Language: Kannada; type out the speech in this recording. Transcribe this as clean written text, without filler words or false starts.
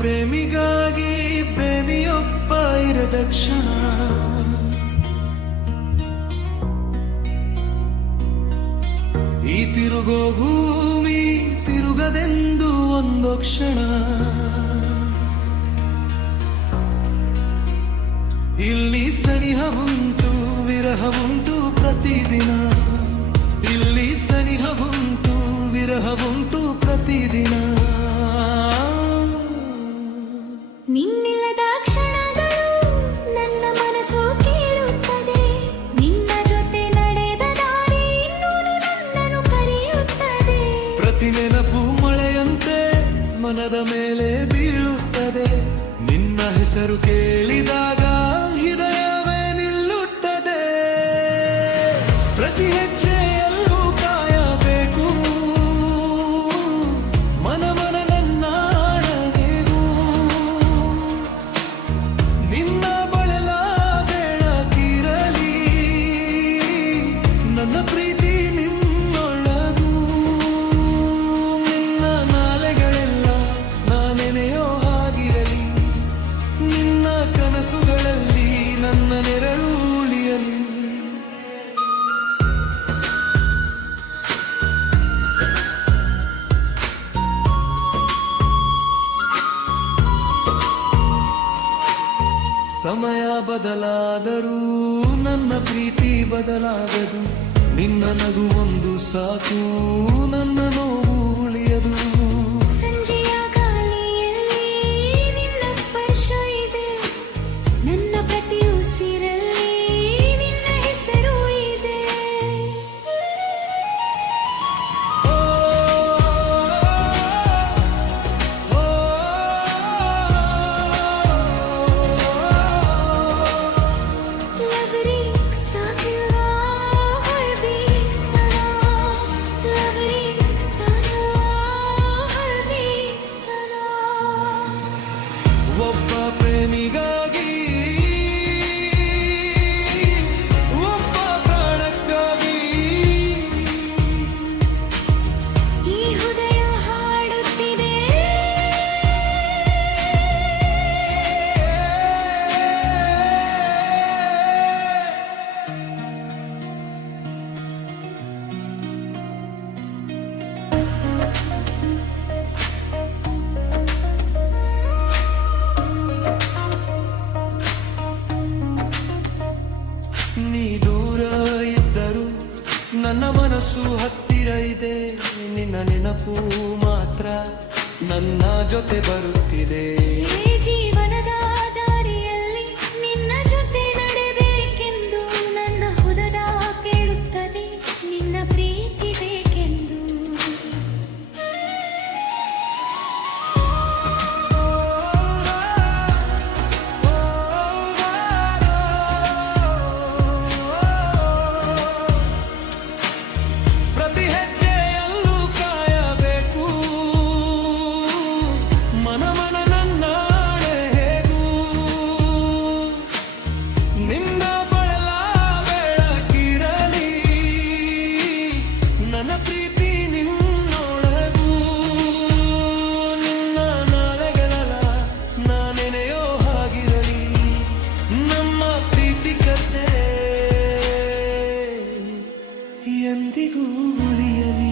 ಪ್ರೇಮಿಗಾಗಿ ಪ್ರೇಮಿಯೊಬ್ಬ ಇರದ ಕ್ಷಣ ಈ ತಿರುಗೋ ಭೂಮಿ ತಿರುಗದೆಂದು ಒಂದು ಕ್ಷಣ ಇಲ್ಲಿ ಸನಿಹವುಂಟು ವಿರಹವುಂಟು ಪ್ರತಿದಿನ ಇಲ್ಲಿ ಸನಿಹವುಂಟು ವಿರಹವುಂಟು ಪ್ರತಿದಿನ ನಿನ್ನಿಲ್ಲದ ಕ್ಷಣಗಳು ನನ್ನ ಮನಸ್ಸು ಕೇಳುತ್ತದೆ ನಿನ್ನ ಜೊತೆ ನಡೆದ ದಾರಿ ಇನ್ನೂನು ನನ್ನನ್ನು ಕರೆಯುತ್ತದೆ ಪ್ರತಿ ನೆನಪು ಮಳೆಯಂತೆ ಮನದ ಮೇಲೆ ಬೀಳುತ್ತದೆ ನಿನ್ನ ಹೆಸರು ಕೇಳಿದಾಗ ಹೃದಯವೇ ನಿಲ್ಲುತ್ತದೆ ಪ್ರತಿ ಹೆಜ್ಜೆಯಲ್ಲೂ ಕಾಯಬೇಕು ಮನ ಮನ ನನ್ನಾಡಬೇಕು ನಿನ್ನ ಬಳಲ ಬೆಳಕಿರಲಿ ನನ್ನ ಪ್ರೀತಿ ನಿನ್ನೊಳಗೂ ನಿನ್ನ ನಾಳೆಗಳೆಲ್ಲ ನಾನೆನೆಯೋ ಹಾಗಿರಲಿ ನಿನ್ನ ಕನಸುಗಳಲ್ಲಿ ನನ್ನ ನೆರಳು ಉಳಿಯಲಿ ಸಮಯ ಬದಲಾದರೂ ನನ್ನ ಪ್ರೀತಿ ಬದಲಾಗದು ನಿನ್ನ ನಗು ಒಂದು ಸಾಕು ನನ್ನ ನೋವು ಉಳಿಯದು ಸಂಜೆಯ ಗಾಳಿಯಲ್ಲಿ ನಿನ್ನ ಸ್ಪರ್ಶ ಇದೆ ನನ್ನ ಪ್ರತಿ ಉಸಿರಲ್ಲಿ ನಿನ್ನ ಹೆಸರು ಇದೆ लवरी साकिया है बेसना लवरी सना है बेसना ಒಬ್ಬ ಪ್ರೇಮಿಗಾಗಿ ಒಬ್ಬ ಪ್ರಾಣಕ್ಕಾಗಿ ಈ ಹೃದಯ ಹಾಡುತ್ತಿದೆ ನೀ ದೂರ ಇದ್ದರು ನನ್ನ ಮನಸ್ಸು ಹತ್ತಿರ ಇದೆ ನಿನ್ನ ನೆನಪು ಮಾತ್ರ ನನ್ನ ಜೊತೆ ಬರುತ್ತಿದೆ ಈ ಜೀವನದ ದಾರಿಯಲ್ಲಿ ನಿನ್ನ ಜೊತೆ ನಡೆಬೇಕೆಂದು ನನ್ನ ಹೃದಯ ಕೇಳುತ್ತದೆ ನಿನ್ನ ಪ್ರೀತಿ ಬೇಕೆಂದು ಪ್ರತಿ ಹೆಜ್ಜೆಯಲ್ಲೂ ಕಾಯಬೇಕು ಮನ ಮನ ನನ್ನಾಡೆ ಹೇಗೂ ನಿನ್ನ ಬಳಲ ಬೆಳಕಿರಲಿ ನನ್ನ ಪ್ರೀತಿ ನಿನ್ನೊಳಗೂ ನಿನ್ನ ನಾಳೆಗಳೆಲ್ಲ ನಾನೆನೆಯೋ ಹಾಗಿರಲಿ ನಮ್ಮ ಪ್ರೀತಿ ಕತೆ ಎಂದಿಗೂ ಉಳಿಯಲಿ